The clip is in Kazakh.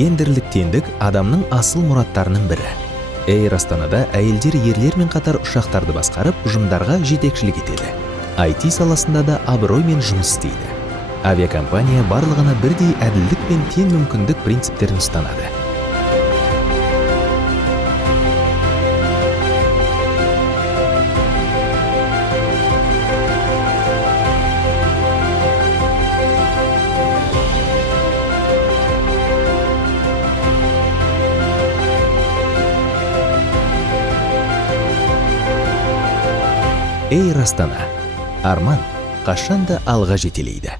Гендерлік теңдік адамның асыл мұраттарының бірі. Air Астанада әйелдер ерлермен қатар ұшақтарды басқарып, ұжымдарға жетекшілік етеді. IT саласында да абыроймен жұмыс істейді. Авиакомпания барлығына бірдей әділдік пен тең мүмкіндік принциптерін ұстанады. Air Астана. Арман қашанда алға жетелейді.